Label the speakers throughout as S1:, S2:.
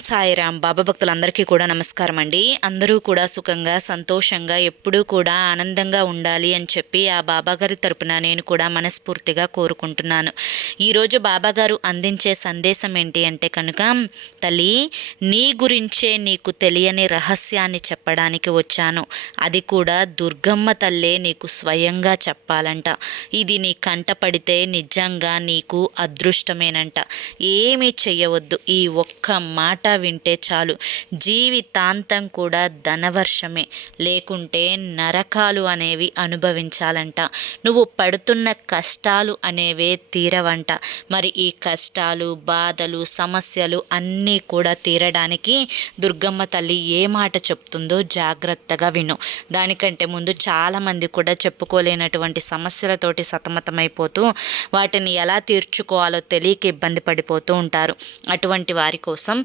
S1: సాయిరామ్ బాబా భక్తులందరికీ కూడా నమస్కారం అండి. అందరూ కూడా సుఖంగా సంతోషంగా ఎప్పుడూ కూడా ఆనందంగా ఉండాలి అని చెప్పి ఆ బాబాగారి తరపున నేను కూడా మనస్ఫూర్తిగా కోరుకుంటున్నాను. ఈరోజు బాబాగారు అందించే సందేశం ఏంటి అంటే కనుక తల్లి నీ గురించే నీకు తెలియని రహస్యాన్ని చెప్పడానికి వచ్చాను. అది కూడా దుర్గమ్మ తల్లే నీకు స్వయంగా చెప్పాలంట. ఇది నీ కంట పడితే నిజంగా నీకు అదృష్టమేనంట. ఏమీ చెయ్యవద్దు. ఈ ఒక్క మాట వింటే చాలు. జీవితాంతం కూడా ధనవర్షమే. లేకుంటే నరకాలు అనేవి అనుభవించాలంట. నువ్వు పడుతున్న కష్టాలు అనేవే తీరవంట. మరి ఈ కష్టాలు బాధలు సమస్యలు అన్నీ కూడా తీరడానికి దుర్గమ్మ తల్లి ఏ మాట చెప్తుందో జాగ్రత్తగా విను. దానికంటే ముందు చాలామంది కూడా చెప్పుకోలేనటువంటి సమస్యలతోటి సతమతమైపోతూ వాటిని ఎలా తీర్చుకోవాలో తెలియక ఇబ్బంది పడిపోతూ ఉంటారు. అటువంటి వారి కోసం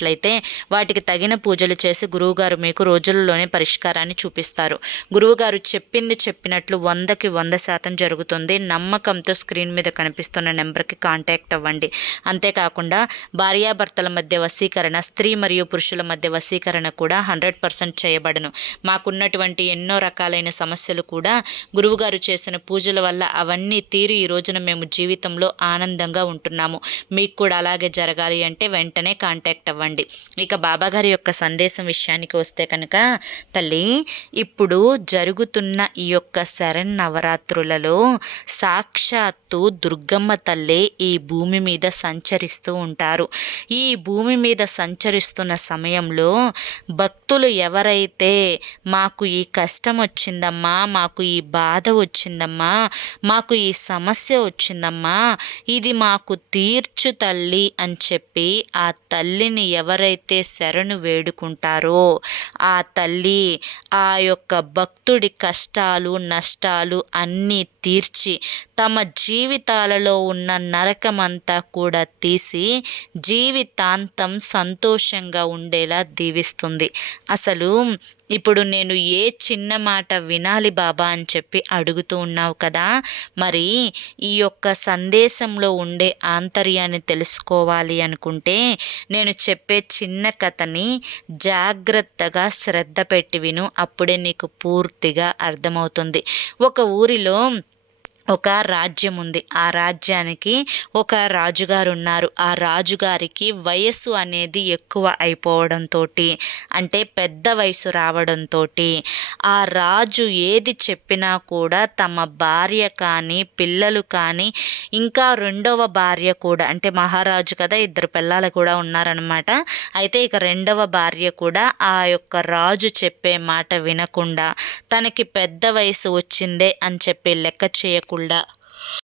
S1: చేసినట్లయితే వాటికి తగిన పూజలు చేసి గురువుగారు మీకు రోజులలోనే పరిష్కారాన్ని చూపిస్తారు. గురువుగారు చెప్పింది చెప్పినట్లు వందకి వంద శాతం జరుగుతుంది. నమ్మకంతో స్క్రీన్ మీద కనిపిస్తున్న నెంబర్కి కాంటాక్ట్ అవ్వండి. అంతేకాకుండా భార్యాభర్తల మధ్య వశీకరణ స్త్రీ మరియు పురుషుల మధ్య వశీకరణ కూడా హండ్రెడ్ పర్సెంట్ చేయబడను. మాకున్నటువంటి ఎన్నో రకాలైన సమస్యలు కూడా గురువుగారు చేసిన పూజల వల్ల అవన్నీ తీరి ఈ రోజున మేము జీవితంలో ఆనందంగా ఉంటున్నాము. మీకు కూడా అలాగే జరగాలి అంటే వెంటనే కాంటాక్ట్ అవ్వండి. ఇక బాబాగారి యొక్క సందేశం విషయానికి వస్తే కనుక తల్లి ఇప్పుడు జరుగుతున్న ఈ యొక్క శరణ్ నవరాత్రులలో సాక్షాత్తు దుర్గమ్మ తల్లే ఈ భూమి మీద సంచరిస్తూ ఉంటారు. ఈ భూమి మీద సంచరిస్తున్న సమయంలో భక్తులు ఎవరైతే మాకు ఈ కష్టం వచ్చిందమ్మా మాకు ఈ బాధ వచ్చిందమ్మా మాకు ఈ సమస్య వచ్చిందమ్మా ఇది మాకు తీర్చు తల్లి అని చెప్పి ఆ తల్లిని ఎవరైతే శరణు వేడుకుంటారో ఆ తల్లి ఆ యొక్క భక్తుడి కష్టాలు నష్టాలు అన్నీ తీర్చి తమ జీవితాలలో ఉన్న నరకమంతా కూడా తీసి జీవితాంతం సంతోషంగా ఉండేలా దీవిస్తుంది. అసలు ఇప్పుడు నేను ఏ చిన్న మాట వినాలి బాబా అని చెప్పి అడుగుతూ ఉన్నావు కదా మరి ఈ యొక్క సందేశంలో ఉండే ఆంతర్యాన్ని తెలుసుకోవాలి అనుకుంటే నేను చెప్పే చిన్న కథని జాగ్రత్తగా శ్రద్ధ పెట్టి విను అప్పుడే నీకు పూర్తిగా అర్థమవుతుంది. ఒక ఊరిలో ఒక రాజ్యం ఉంది. ఆ రాజ్యానికి ఒక రాజుగారు ఉన్నారు ఆ రాజుగారికి వయస్సు అనేది ఎక్కువ అయిపోవడంతో అంటే పెద్ద వయసు రావడంతో ఆ రాజు ఏది చెప్పినా కూడా తమ భార్య కానీ పిల్లలు కానీ ఇంకా రెండవ భార్య కూడా అంటే మహారాజు కదా ఇద్దరు పిల్లలు కూడా ఉన్నారనమాట అయితే ఇక రెండవ భార్య కూడా ఆ యొక్క రాజు చెప్పే మాట వినకుండా తనకి పెద్ద వయసు వచ్చిందే అని చెప్పి లెక్క చేయకుండా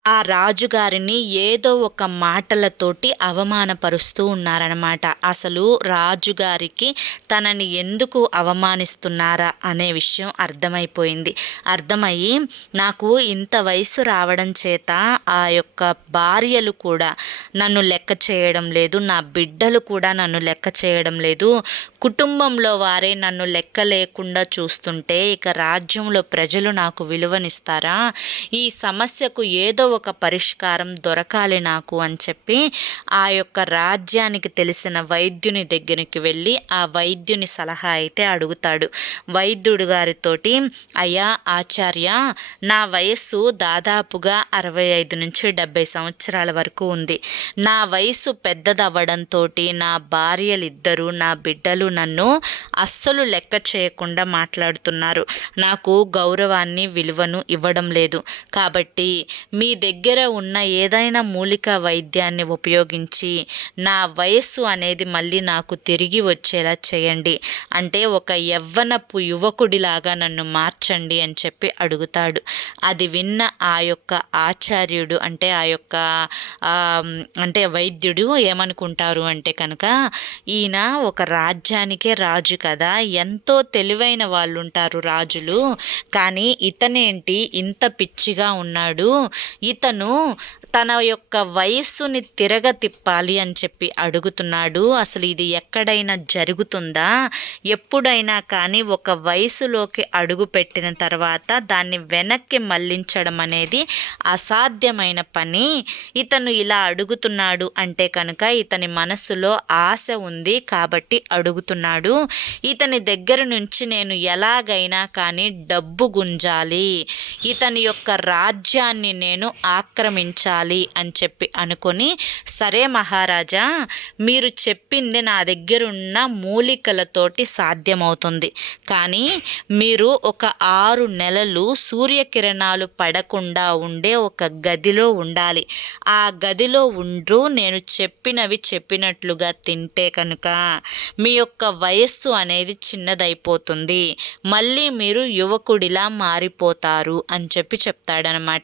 S1: ఆ రాజుగారిని ఏదో ఒక మాటలతోటి అవమానపరుస్తూ ఉన్నారనమాట అసలు రాజుగారికి తనని ఎందుకు అవమానిస్తున్నారా అనే విషయం అర్థమైపోయింది. అర్థమయ్యి నాకు ఇంత వయసు రావడం చేత ఆ యొక్క భార్యలు కూడా నన్ను లెక్క చేయడం లేదు నా బిడ్డలు కూడా నన్ను లెక్క చేయడం లేదు కుటుంబంలో వారే నన్ను లెక్క లేకుండా చూస్తుంటే ఇక రాజ్యంలో ప్రజలు నాకు విలువనిస్తారా? ఈ సమస్యకు ఏదో ఒక పరిష్కారం దొరకాలి నాకు అని చెప్పి ఆ యొక్క రాజ్యానికి తెలిసిన వైద్యుని దగ్గరికి వెళ్ళి ఆ వైద్యుని సలహా అయితే అడుగుతాడు. వైద్యుడు గారితోటి అయ్యా ఆచార్య నా వయస్సు దాదాపుగా అరవై ఐదు నుంచి డెబ్బై సంవత్సరాల వరకు ఉంది. నా వయసు పెద్దదవ్వడంతో నా భార్యలిద్దరూ నా బిడ్డలు నన్ను అస్సలు లెక్క చేయకుండా మాట్లాడుతున్నారు. నాకు గౌరవాన్ని విలువను ఇవ్వడం లేదు. కాబట్టి మీ దగ్గర ఉన్న ఏదైనా మూలిక వైద్యాన్ని ఉపయోగించి నా వయస్సు అనేది మళ్ళీ నాకు తిరిగి వచ్చేలా చేయండి. అంటే ఒక యవ్వనపు యువకుడిలాగా నన్ను మార్చండి అని చెప్పి అడుగుతాడు. అది విన్న ఆ యొక్క ఆచార్యుడు అంటే ఆ యొక్క అంటే వైద్యుడు ఏమనుకుంటారు అంటే కనుక ఈయన ఒక రాజ్యానికే రాజు కదా. ఎంతో తెలివైన వాళ్ళు ఉంటారు రాజులు. కానీ ఇతనేంటి? ఇంత పిచ్చిగా ఉన్నాడు. ఇతను తన యొక్క వయస్సుని తిరగ తిప్పాలి అని చెప్పి అడుగుతున్నాడు. అసలు ఇది ఎక్కడైనా జరుగుతుందా? ఎప్పుడైనా కానీ ఒక వయసులోకి అడుగు పెట్టిన తర్వాత దాన్ని వెనక్కి మళ్ళించడం అనేది అసాధ్యమైన పని. ఇతను ఇలా అడుగుతున్నాడు అంటే కనుక ఇతని మనస్సులో ఆశ ఉంది కాబట్టి అడుగుతున్నాడు ఇతని దగ్గర నుంచి నేను ఎలాగైనా కానీ డబ్బు గుంజాలి. ఇతని యొక్క రాజ్యాన్ని నేను ఆక్రమించాలి అని చెప్పి అనుకొని సరే మహారాజా మీరు చెప్పింది నా దగ్గరున్న మూలికలతోటి సాధ్యమవుతుంది. కానీ మీరు ఒక ఆరు నెలలు సూర్యకిరణాలు పడకుండా ఉండే ఒక గదిలో ఉండాలి. ఆ గదిలో ఉండ్రు నేను చెప్పినవి చెప్పినట్లుగా తింటే కనుక మీ యొక్క వయస్సు అనేది చిన్నదైపోతుంది. మళ్ళీ మీరు యువకుడిలా మారిపోతారు అని చెప్పి చెప్తాడనమాట.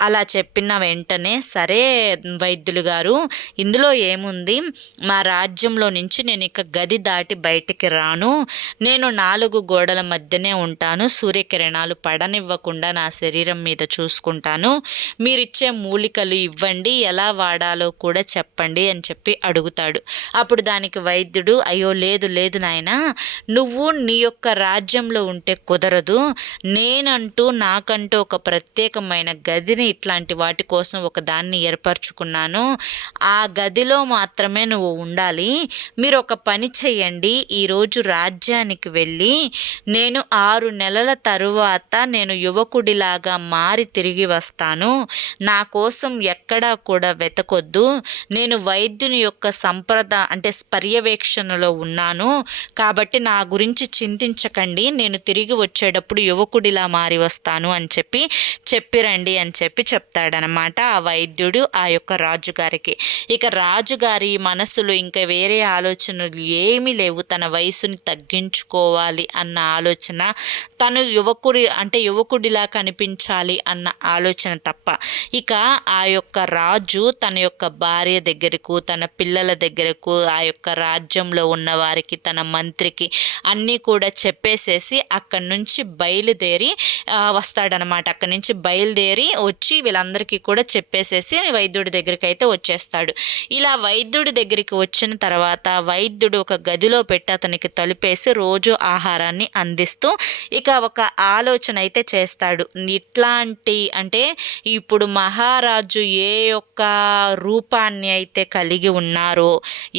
S1: అలా చెప్పిన వెంటనే సరే వైద్యులు గారు ఇందులో ఏముంది? మా రాజ్యంలో నుంచి నేను ఇక గది దాటి బయటికి రాను. నేను నాలుగు గోడల మధ్యనే ఉంటాను. సూర్యకిరణాలు పడనివ్వకుండా నా శరీరం మీద చూసుకుంటాను. మీరిచ్చే మూలికలు ఇవ్వండి. ఎలా వాడాలో కూడా చెప్పండి అని చెప్పి అడుగుతాడు. అప్పుడు దానికి వైద్యుడు అయ్యో లేదు లేదు నాయన. నువ్వు నీ యొక్క రాజ్యంలో ఉంటే కుదరదు. నేనంటూ నాకంటూ ఒక ప్రత్యేకమైన గదిని ఇట్లాంటి వాటి కోసం ఒక దాన్ని ఏర్పరచుకున్నాను. ఆ గదిలో మాత్రమే నువ్వు ఉండాలి. మీరు ఒక పని చేయండి ఈరోజు రాజ్యానికి వెళ్ళి నేను ఆరు నెలల తరువాత నేను యువకుడిలాగా మారి తిరిగి వస్తాను. నా కోసం ఎక్కడా కూడా వెతకొద్దు. నేను వైద్యుని యొక్క సంప్రద అంటే పర్యవేక్షణలో ఉన్నాను. కాబట్టి నా గురించి చింతించకండి. నేను తిరిగి వచ్చేటప్పుడు యువకుడిలా మారి వస్తాను అని చెప్పి చెప్పిరండి అని చెప్పి చెప్తాడనమాట ఆ వైద్యుడు ఆ యొక్క రాజుగారికి. ఇక రాజుగారి మనసులో ఇంకా వేరే ఆలోచనలు ఏమీ లేవు. తన వయసుని తగ్గించుకోవాలి అన్న ఆలోచన తను యువకుడి అంటే యువకుడిలా కనిపించాలి అన్న ఆలోచన తప్ప. ఇక ఆ యొక్క రాజు తన యొక్క భార్య దగ్గరకు తన పిల్లల దగ్గరకు ఆ యొక్క రాజ్యంలో ఉన్న వారికి తన మంత్రికి అన్నీ కూడా చెప్పేసేసి అక్కడి నుంచి బయలుదేరి వస్తాడనమాట. అక్కడి నుంచి బయలుదేరి వచ్చి వీళ్ళందరికీ కూడా చెప్పేసేసి వైద్యుడి దగ్గరికి అయితే వచ్చేస్తాడు. ఇలా వైద్యుడి దగ్గరికి వచ్చిన తర్వాత వైద్యుడు ఒక గదిలో పెట్టి అతనికి తలుపేసి రోజు ఆహారాన్ని అందిస్తూ ఇక ఒక ఆలోచన అయితే చేస్తాడు. ఇట్లాంటి అంటే ఇప్పుడు మహారాజు ఏ యొక్క రూపాన్ని అయితే కలిగి ఉన్నారో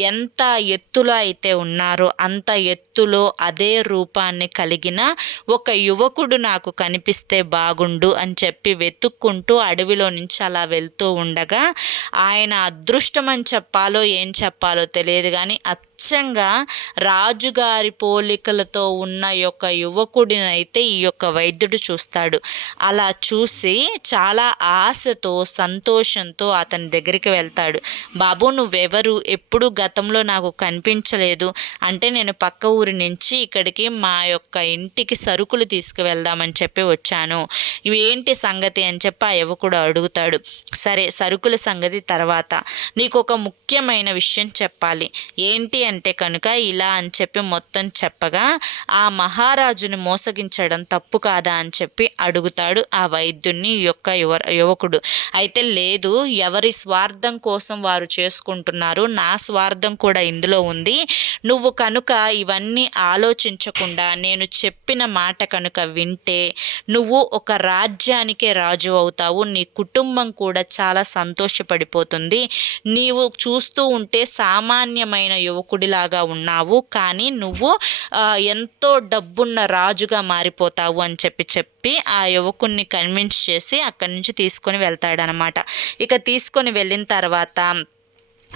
S1: ఎంత ఎత్తులో అయితే ఉన్నారో అంత ఎత్తులో అదే రూపాన్ని కలిగిన ఒక యువకుడు నాకు కనిపిస్తే బాగుండు అని చెప్పి వెతుక్కుంటూ అడవిలో నుంచి అలా వెళ్తూ ఉండగా ఆయన అదృష్టం అని చెప్పాలో ఏం చెప్పాలో తెలియదు కానీ స్వచ్ఛంగా రాజుగారి పోలికలతో ఉన్న యొక్క యువకుడిని అయితే ఈ యొక్క వైద్యుడు చూస్తాడు. అలా చూసి చాలా ఆశతో సంతోషంతో అతని దగ్గరికి వెళ్తాడు. బాబు నువ్వెవరు? ఎప్పుడు గతంలో నాకు కనిపించలేదు. అంటే నేను పక్క ఊరి నుంచి ఇక్కడికి మా యొక్క ఇంటికి సరుకులు తీసుకువెళ్దామని చెప్పి వచ్చాను. ఇవి ఏంటి సంగతి? అని చెప్పి ఆ యువకుడు అడుగుతాడు. సరే సరుకుల సంగతి తర్వాత. నీకు ఒక ముఖ్యమైన విషయం చెప్పాలి. ఏంటి అంటే కనుక ఇలా అని చెప్పి మొత్తం చెప్పగా ఆ మహారాజుని మోసగించడం తప్పు కాదా? అని చెప్పి అడుగుతాడు ఆ వైద్యుని యొక్క యువ యువకుడు. అయితే లేదు ఎవరి స్వార్థం కోసం వారు చేసుకుంటున్నారు నా స్వార్థం కూడా ఇందులో ఉంది. నువ్వు కనుక ఇవన్నీ ఆలోచించకుండా నేను చెప్పిన మాట కనుక వింటే నువ్వు ఒక రాజ్యానికే రాజు అవుతావు నీ కుటుంబం కూడా చాలా సంతోషపడిపోతుంది. నీవు చూస్తూ ఉంటే సామాన్యమైన యువకుడిలాగా ఉన్నావు కానీ నువ్వు ఎంతో డబ్బున్న రాజుగా మారిపోతావు అని చెప్పి చెప్పి ఆ యువకుడిని కన్విన్స్ చేసి అక్కడి నుంచి తీసుకొని వెళ్తాడనమాట ఇక తీసుకొని వెళ్ళిన తర్వాత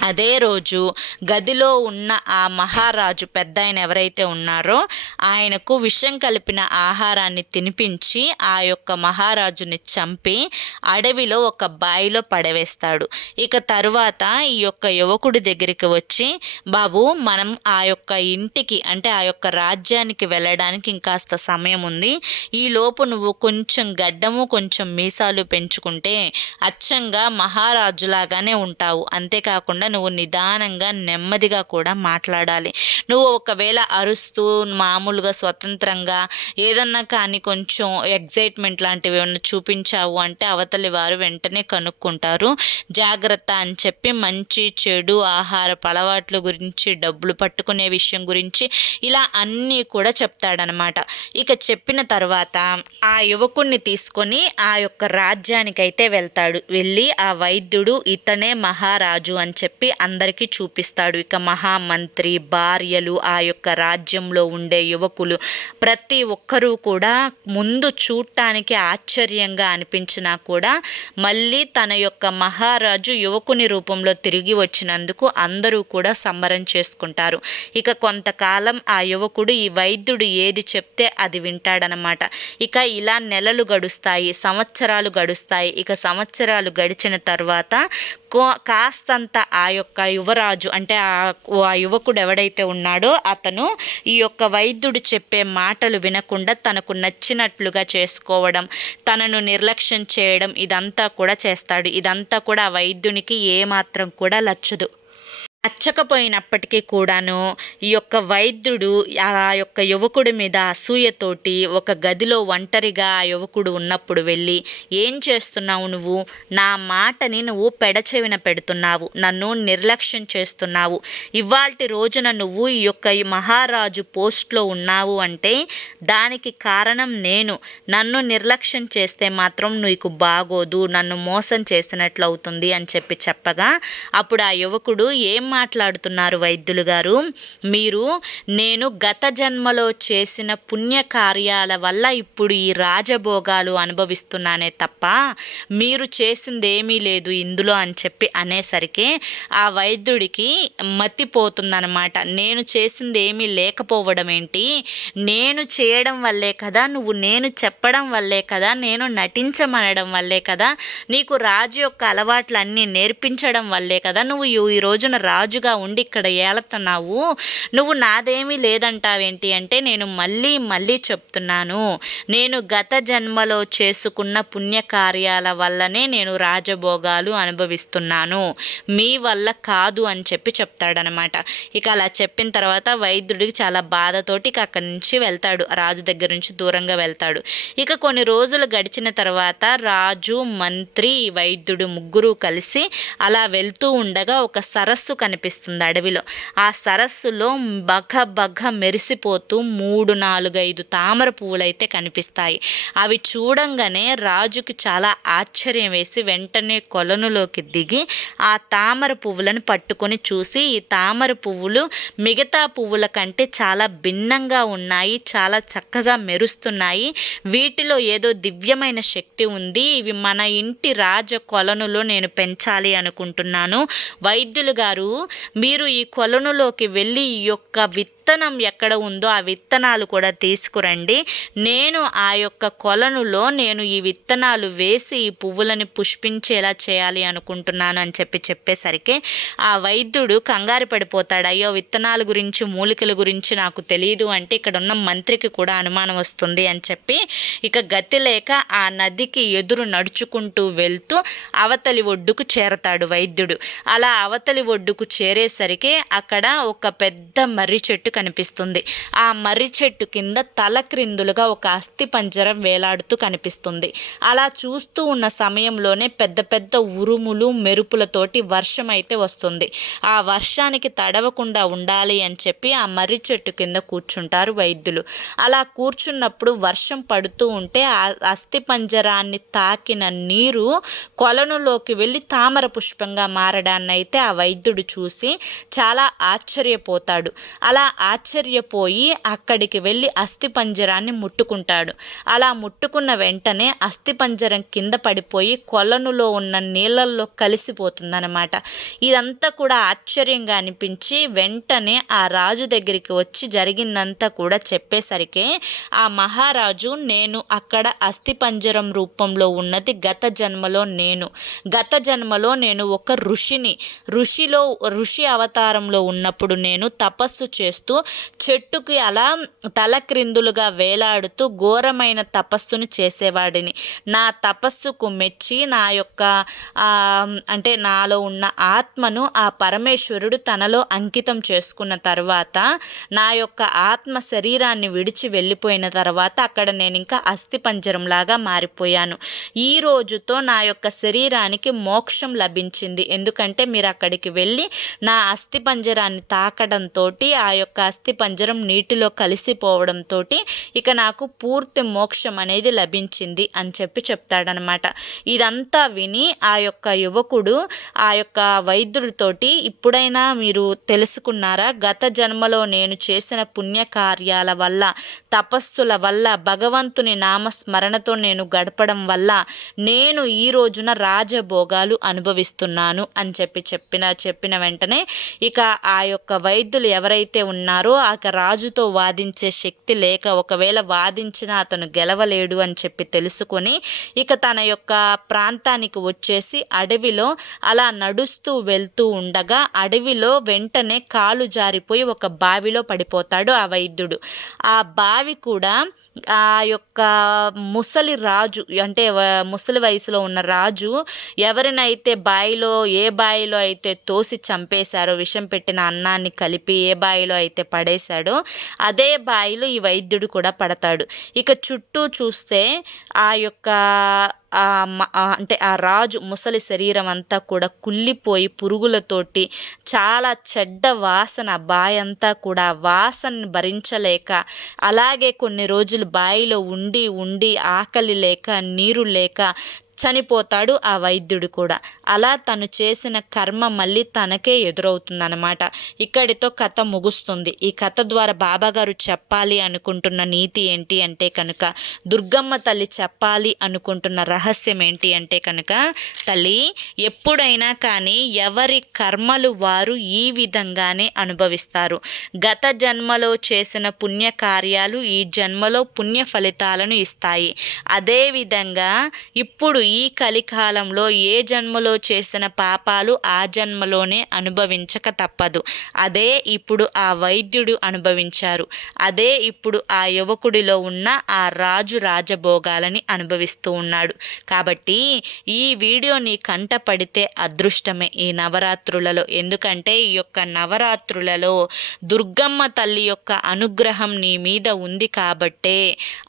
S1: అదే రోజు గదిలో ఉన్న ఆ మహారాజు పెద్ద ఆయన ఎవరైతే ఉన్నారో ఆయనకు విషం కలిపిన ఆహారాన్ని తినిపించి ఆ యొక్క మహారాజుని చంపి అడవిలో ఒక బాయిలో పడవేస్తాడు. ఇక తరువాత ఈ యొక్క యువకుడి దగ్గరికి వచ్చి బాబు మనం ఆ యొక్క ఇంటికి అంటే ఆ యొక్క రాజ్యానికి వెళ్ళడానికి ఇంకాస్త సమయం ఉంది. ఈ లోపు నువ్వు కొంచెం గడ్డము కొంచెం మీసాలు పెంచుకుంటే అచ్చంగా మహారాజులాగానే ఉంటావు. అంతేకాకుండా నువ్వు నిదానంగా నెమ్మదిగా కూడా మాట్లాడాలి. నువ్వు ఒకవేళ అరుస్తూ మామూలుగా స్వతంత్రంగా ఏదన్నా కానీ కొంచెం ఎగ్జైట్మెంట్ లాంటివి ఏమన్నా చూపించావు అంటే అవతలి వారు వెంటనే కనుక్కుంటారు. జాగ్రత్త అని చెప్పి మంచి చెడు ఆహార అలవాట్ల గురించి డబ్బులు పట్టుకునే విషయం గురించి ఇలా అన్నీ కూడా చెప్తాడనమాట ఇక చెప్పిన తర్వాత ఆ యువకుణ్ణి తీసుకొని ఆ యొక్క రాజ్యానికైతే వెళ్తాడు. వెళ్ళి ఆ వైద్యుడు ఇతనే మహారాజు అని చెప్పి చెప్పి అందరికీ చూపిస్తాడు. ఇక మహామంత్రి భార్యలు ఆ యొక్క రాజ్యంలో ఉండే యువకులు ప్రతి ఒక్కరూ కూడా ముందు చూడటానికి ఆశ్చర్యంగా అనిపించినా కూడా మళ్ళీ తన యొక్క మహారాజు యువకుని రూపంలో తిరిగి వచ్చినందుకు అందరూ కూడా సంబరం చేసుకుంటారు. ఇక కొంతకాలం ఆ యువకుడు ఈ వైద్యుడు ఏది చెప్తే అది వింటాడనమాట ఇక ఇలా నెలలు గడుస్తాయి సంవత్సరాలు గడుస్తాయి. ఇక సంవత్సరాలు గడిచిన తర్వాత కాస్తంత ఆ యొక్క యువరాజు అంటే ఆ యువకుడు ఎవడైతే ఉన్నాడో అతను ఈ యొక్క వైద్యుడు చెప్పే మాటలు వినకుండా తనకు నచ్చినట్లుగా చేసుకోవడం తనను నిర్లక్ష్యం చేయడం ఇదంతా కూడా చేస్తాడు. ఇదంతా కూడా ఆ వైద్యునికి ఏమాత్రం కూడా లచ్చదు. నచ్చకపోయినప్పటికీ కూడాను ఈ యొక్క వైద్యుడు ఆ యొక్క యువకుడి మీద అసూయతోటి ఒక గదిలో ఒంటరిగా ఆ యువకుడు ఉన్నప్పుడు వెళ్ళి ఏం చేస్తున్నావు నువ్వు? నా మాటని నువ్వు పెడచెవిన పెడుతున్నావు. నన్ను నిర్లక్ష్యం చేస్తున్నావు. ఇవాల్టి రోజున నువ్వు ఈ యొక్క మహారాజు పోస్ట్లో ఉన్నావు అంటే దానికి కారణం నేను. నన్ను నిర్లక్ష్యం చేస్తే మాత్రం నీకు బాగోదు. నన్ను మోసం చేసినట్లు అవుతుంది అని చెప్పి చెప్పగా అప్పుడు ఆ యువకుడు ఏం మాట్లాడుతున్నారు వైద్యులు గారు. మీరు నేను గత జన్మలో చేసిన పుణ్యకార్యాల వల్ల ఇప్పుడు ఈ రాజభోగాలు అనుభవిస్తున్నానే తప్ప మీరు చేసింది ఏమీ లేదు ఇందులో అని చెప్పి అనేసరికి ఆ వైద్యుడికి మతిపోతుందనమాట నేను చేసింది ఏమీ లేకపోవడం ఏంటి? నేను చేయడం వల్లే కదా నువ్వు నేను చెప్పడం వల్లే కదా నేను నటించమనడం వల్లే కదా నీకు రాజు యొక్క అలవాట్లన్నీ నేర్పించడం వల్లే కదా నువ్వు ఈ రోజున రాజు రాజుగా ఉండి ఇక్కడ ఏళతున్నావు. నువ్వు నాదేమీ లేదంటావేంటి అంటే నేను మళ్ళీ మళ్ళీ చెప్తున్నాను. నేను గత జన్మలో చేసుకున్న పుణ్యకార్యాల వల్లనే నేను రాజభోగాలు అనుభవిస్తున్నాను. మీ వల్ల కాదు అని చెప్పి చెప్తాడనమాట. ఇక అలా చెప్పిన తర్వాత వైద్యుడికి చాలా బాధతోటి ఇక అక్కడి నుంచి వెళ్తాడు. రాజు దగ్గర నుంచి దూరంగా వెళ్తాడు. ఇక కొన్ని రోజులు గడిచిన తర్వాత రాజు మంత్రి వైద్యుడు ముగ్గురు కలిసి అలా వెళ్తూ ఉండగా ఒక సరస్సు కనిపి కనిపిస్తుంది అడవిలో. ఆ సరస్సులో బగ బగ మెరిసిపోతూ మూడు నాలుగైదు తామర పువ్వులైతే కనిపిస్తాయి. అవి చూడంగానే రాజుకి చాలా ఆశ్చర్యం వేసి వెంటనే కొలనులోకి దిగి ఆ తామర పువ్వులను పట్టుకొని చూసి ఈ తామర పువ్వులు మిగతా పువ్వుల కంటే చాలా భిన్నంగా ఉన్నాయి చాలా చక్కగా మెరుస్తున్నాయి. వీటిలో ఏదో దివ్యమైన శక్తి ఉంది. ఇవి మన ఇంటి రాజ కొలనులో నేను పెంచాలి అనుకుంటున్నాను. వైద్యులు గారు మీరు ఈ కొలనులోకి వెళ్ళి ఈ యొక్క విత్తనం ఎక్కడ ఉందో ఆ విత్తనాలు కూడా తీసుకురండి. నేను ఆ యొక్క కొలనులో నేను ఈ విత్తనాలు వేసి ఈ పువ్వులని పుష్పించేలా చేయాలి అనుకుంటున్నాను అని చెప్పి చెప్పేసరికి ఆ వైద్యుడు కంగారు పడిపోతాడు. అయ్యో విత్తనాల గురించి మూలికల గురించి నాకు తెలియదు అంటే ఇక్కడ ఉన్న మంత్రికి కూడా అనుమానం వస్తుంది అని చెప్పి ఇక గతి లేక ఆ నదికి ఎదురు నడుచుకుంటూ వెళ్తూ అవతలి ఒడ్డుకు చేరతాడు వైద్యుడు. అలా అవతలి ఒడ్డుకు చేరేసరికి అక్కడ ఒక పెద్ద మర్రి చెట్టు కనిపిస్తుంది. ఆ మర్రి చెట్టు కింద తల క్రిందులుగా ఒక అస్థి పంజరం వేలాడుతూ కనిపిస్తుంది. అలా చూస్తూ ఉన్న సమయంలోనే పెద్ద పెద్ద ఉరుములు మెరుపులతోటి వర్షం అయితే వస్తుంది. ఆ వర్షానికి తడవకుండా ఉండాలి అని చెప్పి ఆ మర్రి చెట్టు కింద కూర్చుంటారు వైద్యులు. అలా కూర్చున్నప్పుడు వర్షం పడుతూ ఉంటే ఆ అస్థి పంజరాన్ని తాకిన నీరు కొలనులోకి వెళ్ళి తామర పుష్పంగా మారడాన్ని అయితే ఆ వైద్యుడు చూ చూసి చాలా ఆశ్చర్యపోతాడు. అలా ఆశ్చర్యపోయి అక్కడికి వెళ్ళి అస్థిపంజరాన్ని ముట్టుకుంటాడు. అలా ముట్టుకున్న వెంటనే అస్థిపంజరం కింద పడిపోయి కొలనులో ఉన్న నీళ్ళల్లో కలిసిపోతుందన్నమాట. ఇదంతా కూడా ఆశ్చర్యంగా అనిపించి వెంటనే ఆ రాజు దగ్గరికి వచ్చి జరిగిందంతా కూడా చెప్పేసరికి ఆ మహారాజు నేను అక్కడ అస్థిపంజరం రూపంలో ఉన్నది గత జన్మలో నేను. గత జన్మలో నేను ఒక ఋషిని. ఋషిలో ఋషి అవతారంలో ఉన్నప్పుడు నేను తపస్సు చేస్తూ చెట్టుకి అలా తల క్రిందులుగా వేలాడుతూ ఘోరమైన తపస్సును చేసేవాడిని. నా తపస్సుకు మెచ్చి నా యొక్క అంటే నాలో ఉన్న ఆత్మను ఆ పరమేశ్వరుడు తనలో అంకితం చేసుకున్న తర్వాత నా యొక్క ఆత్మ శరీరాన్ని విడిచి వెళ్ళిపోయిన తర్వాత అక్కడ నేను ఇంకా అస్థిపంజరంలాగా మారిపోయాను. ఈ రోజుతో నా యొక్క శరీరానికి మోక్షం లభించింది. ఎందుకంటే మీరు అక్కడికి వెళ్ళి నా అస్థిపంజరాన్ని తాకడంతో ఆ యొక్క అస్థిపంజరం నీటిలో కలిసిపోవడంతో ఇక నాకు పూర్తి మోక్షం అనేది లభించింది అని చెప్పి చెప్తాడనమాట. ఇదంతా విని ఆ యొక్క యువకుడు ఆ యొక్క వైద్యుడితోటి ఇప్పుడైనా మీరు తెలుసుకున్నారా? గత జన్మలో నేను చేసిన పుణ్యకార్యాల వల్ల తపస్సుల వల్ల భగవంతుని నామస్మరణతో నేను గడపడం వల్ల నేను ఈ రోజున రాజభోగాలు అనుభవిస్తున్నాను అని చెప్పి చెప్పిన చెప్పిన వెంటనే ఇక ఆ యొక్క వైద్యులు ఎవరైతే ఉన్నారో ఆ రాజుతో వాదించే శక్తి లేక ఒకవేళ వాదించిన అతను గెలవలేడు అని చెప్పి తెలుసుకొని ఇక తన యొక్క ప్రాంతానికి వచ్చేసి అడవిలో అలా నడుస్తూ వెళ్తూ ఉండగా అడవిలో వెంటనే కాలు జారిపోయి ఒక బావిలో పడిపోతాడు ఆ వైద్యుడు. ఆ బావి కూడా ఆ యొక్క ముసలి రాజు అంటే ముసలి వయసులో ఉన్న రాజు ఎవరినైతే బావిలో ఏ బావిలో అయితే తోసి చంపేశారో విషం పెట్టిన అన్నాన్ని కలిపి ఏ బావిలో అయితే పడేశాడో అదే బావిలో ఈ వైద్యుడు కూడా పడతాడు. ఇక చుట్టూ చూస్తే ఆ యొక్క అంటే ఆ రాజు ముసలి శరీరం అంతా కూడా కుళ్ళిపోయి పురుగులతోటి చాలా చెడ్డ వాసన బాయంతా కూడా వాసనని భరించలేక అలాగే కొన్ని రోజులు బాయిలో ఉండి ఉండి ఆకలి లేక నీరు లేక చనిపోతాడు ఆ వైద్యుడు కూడా. అలా తను చేసిన కర్మ మళ్ళీ తనకే ఎదురవుతుందన్నమాట. ఇక్కడితో కథ ముగుస్తుంది. ఈ కథ ద్వారా బాబాగారు చెప్పాలి అనుకుంటున్న నీతి ఏంటి అంటే కనుక దుర్గమ్మ తల్లి చెప్పాలి అనుకుంటున్న రహస్యం ఏంటి అంటే కనుక తల్లి ఎప్పుడైనా కానీ ఎవరి కర్మలు వారు ఈ విధంగానే అనుభవిస్తారు. గత జన్మలో చేసిన పుణ్య కార్యాలు ఈ జన్మలో పుణ్య ఫలితాలను ఇస్తాయి. అదేవిధంగా ఇప్పుడు ఈ కలికాలంలో ఏ జన్మలో చేసిన పాపాలు ఆ జన్మలోనే అనుభవించక తప్పదు. అదే ఇప్పుడు ఆ వైద్యుడు అనుభవించారు. అదే ఇప్పుడు ఆ యువకుడిలో ఉన్న ఆ రాజు రాజభోగాలని అనుభవిస్తూ ఉన్నాడు. కాబట్టి ఈ వీడియో నీ కంట పడితే అదృష్టమే ఈ నవరాత్రులలో. ఎందుకంటే ఈ యొక్క నవరాత్రులలో దుర్గమ్మ తల్లి యొక్క అనుగ్రహం నీ మీద ఉంది కాబట్టే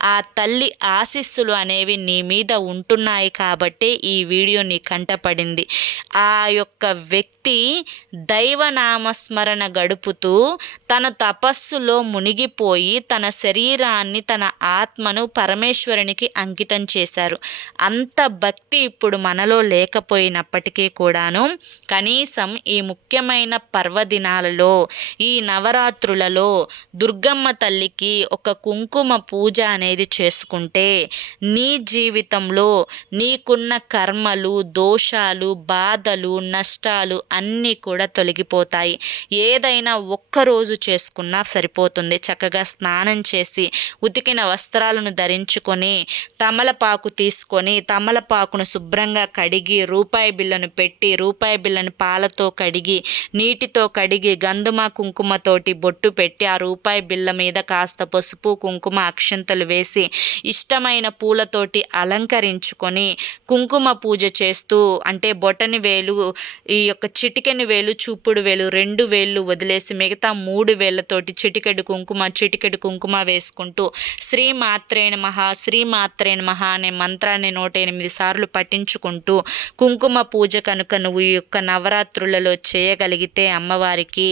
S1: ఆ తల్లి ఆశీస్సులు అనేవి నీ మీద ఉంటున్నాయి కాబట్టి కాబట్టే ఈ వీడియో నీ కంటపడింది ఆ యొక్క వ్యక్తి దైవనామస్మరణ గడుపుతూ తన తపస్సులో మునిగిపోయి తన శరీరాన్ని తన ఆత్మను పరమేశ్వరునికి అంకితం చేశారు. అంత భక్తి ఇప్పుడు మనలో లేకపోయినప్పటికీ కూడాను కనీసం ఈ ముఖ్యమైన పర్వదినాలలో ఈ నవరాత్రులలో దుర్గమ్మ తల్లికి ఒక కుంకుమ పూజ అనేది చేసుకుంటే నీ జీవితంలో నీకున్న కర్మలు దోషాలు బాధలు నష్టాలు అన్నీ కూడా తొలగిపోతాయి. ఏదైనా ఒక్కరోజు చేసుకున్నా సరిపోతుంది. చక్కగా స్నానం చేసి ఉతికిన వస్త్రాలను ధరించుకొని తమలపాకు తీసుకొని తమలపాకును శుభ్రంగా కడిగి రూపాయి బిళ్ళను పెట్టి రూపాయి బిళ్ళను పాలతో కడిగి నీటితో కడిగి గంధుమ కుంకుమతోటి బొట్టు పెట్టి ఆ రూపాయి బిళ్ళ మీద కాస్త పసుపు కుంకుమ అక్షంతలు వేసి ఇష్టమైన పూలతోటి అలంకరించుకొని కుంకుమ పూజ చేస్తూ అంటే బొటని వేలు ఈ యొక్క చిటికెని వేలు చూపుడు వేలు రెండు వేళ్ళు వదిలేసి మిగతా మూడు వేలతోటి చిటికెడు కుంకుమ చిటికెడు కుంకుమ వేసుకుంటూ శ్రీ మాత్రేణ మహా శ్రీ మాత్రేణ మహా అనే మంత్రాన్ని నోటి నూట ఎనిమిది సార్లు పఠించుకుంటూ కుంకుమ పూజ కనుక నువ్వు ఈ యొక్క నవరాత్రులలో చేయగలిగితే అమ్మవారికి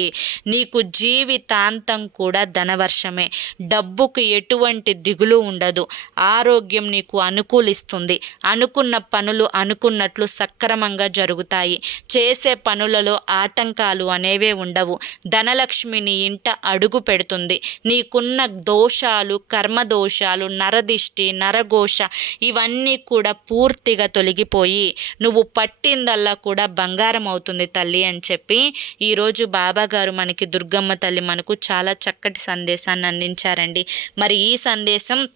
S1: నీకు జీవితాంతం కూడా ధనవర్షమే. డబ్బుకు ఎటువంటి దిగులు ఉండదు. ఆరోగ్యం నీకు అనుకూలిస్తుంది. అనుకున్న పనులు అనుకున్నట్లు సక్రమంగా జరుగుతాయి. చేసే పనులలో ఆటంకాలు అనేవే ఉండవు. ధనలక్ష్మి నీ ఇంట అడుగు పెడుతుంది. నీకున్న దోషాలు కర్మ దోషాలు నరదిష్టి నరఘోష ఇవన్నీ కూడా పూర్తిగా తొలగిపోయి నువ్వు పట్టిందల్లా కూడా బంగారం అవుతుంది తల్లి అని చెప్పి ఈరోజు బాబాగారు మనకి దుర్గమ్మ తల్లి మనకు చాలా చక్కటి సందేశాన్ని అందించారండి. మరి ఈ సందేశం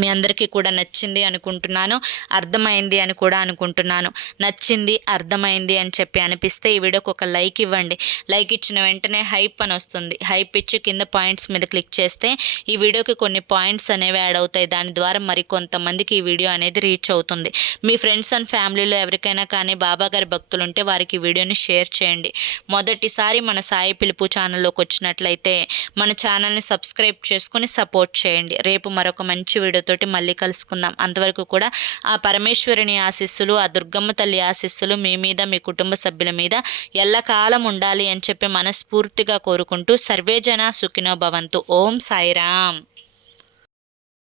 S1: మీ అందరికీ కూడా నచ్చింది అనుకుంటున్నాను అర్థమైంది అని కూడా అనుకుంటున్నాను. నచ్చింది అర్థమైంది అని చెప్పి అనిపిస్తే ఈ వీడియోకి ఒక లైక్ ఇవ్వండి. లైక్ ఇచ్చిన వెంటనే హైప్ అని వస్తుంది. హైప్ ఇచ్చి కింద పాయింట్స్ మీద క్లిక్ చేస్తే ఈ వీడియోకి కొన్ని పాయింట్స్ అనేవి యాడ్ అవుతాయి. దాని ద్వారా మరి కొంతమందికి ఈ వీడియో అనేది రీచ్ అవుతుంది. మీ ఫ్రెండ్స్ అండ్ ఫ్యామిలీలో ఎవరికైనా కానీ బాబా గారి భక్తులు ఉంటే వారికి ఈ వీడియోని షేర్ చేయండి. మొదటిసారి మన సాయి పిలుపు ఛానల్లోకి వచ్చినట్లయితే మన ఛానల్ని సబ్స్క్రైబ్ చేసుకొని సపోర్ట్ చేయండి. రేపు మరొక మంచి వీడియో వీడియోతోటి మళ్ళీ కలుసుకుందాం. అంతవరకు కూడా ఆ పరమేశ్వరుని ఆశీస్సులు ఆ దుర్గమ్మ తల్లి ఆశీస్సులు మీ మీద మీ కుటుంబ సభ్యుల మీద ఎల్లకాలం ఉండాలి అని చెప్పి మనస్ఫూర్తిగా కోరుకుంటూ సర్వేజన సుఖినో భవంతు. ఓం సాయిరామ్.